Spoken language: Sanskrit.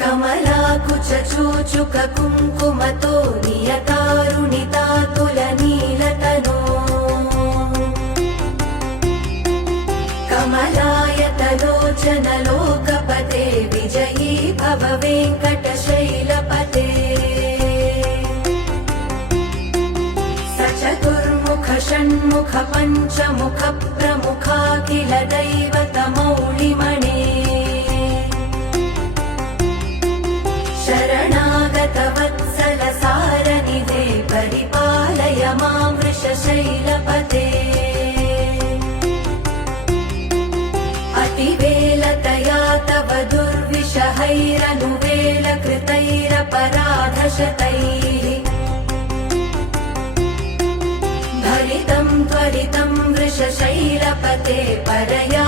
कमलाकुचूचुक कुङ्कुमतो नियतारुणितातुलनीलतनो कमलायतलोचनलोकपते विजयी भव वेङ्कटशैलपते सचतुर्मुख षण्मुख पञ्चमुख प्रमुखाखिल दैवतमौलिमणे शरणागत वत्सल सारनिधे परिपालय मां वृषशैलपते अतिवेलतया तव दुर्विषहैरनुवेलकृतैरपराधशतैः भरितं त्वरितं वृषशैलपते परया